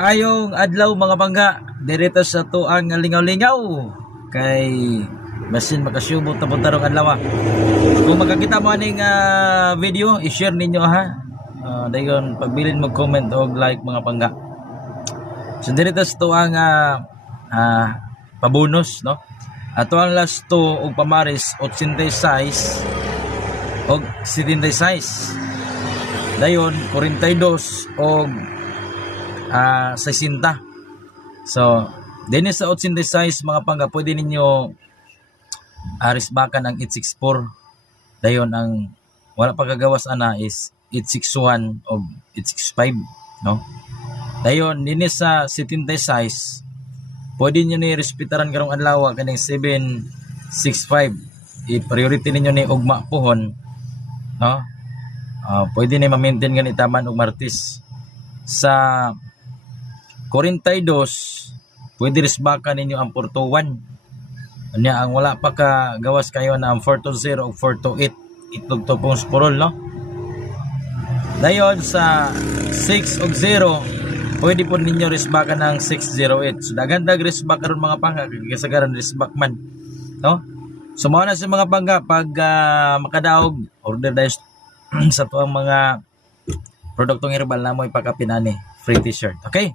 Ayong adlaw mga bangga, dirito sa tuang lingaw-lingaw kay basin makasubot na punta rong adlaw. Kung makakita mo aning video, i-share ninyo ha. Dayon pagbilin mo comment o like mga bangga. So dirito sa tuang pabonus no. Ato ang last 2 og pamaris 86 og 76. Dayon 42 og 60. So, din sa 86 mga pangga, pwede ninyo arisbakan ang 864. Dayon ang wala pa kagawas ana is 861 o 865, no? Dayon din sa 76, pwede niyo ni respetaran karong adlaw kaning 765. I-priority ninyo ni ugma pohon, no? Pwede ni ma-maintain gani taman og Martes. Sa 42, pwede risbakan ninyo ang 421. Anya ang wala pa ka gawas kayo na ang 420 o 428. Itog to pong sporol, no? Dayon sa 6 og 0, pwede po ninyo risbakan ng 608. So dagandag risbak karon mga pangga, kasagaran risbak man, no? So mao na sa mga pangga pag makadaog order dayon sa tuang mga produktong herbal na mo ipakapinani free t-shirt. Okay?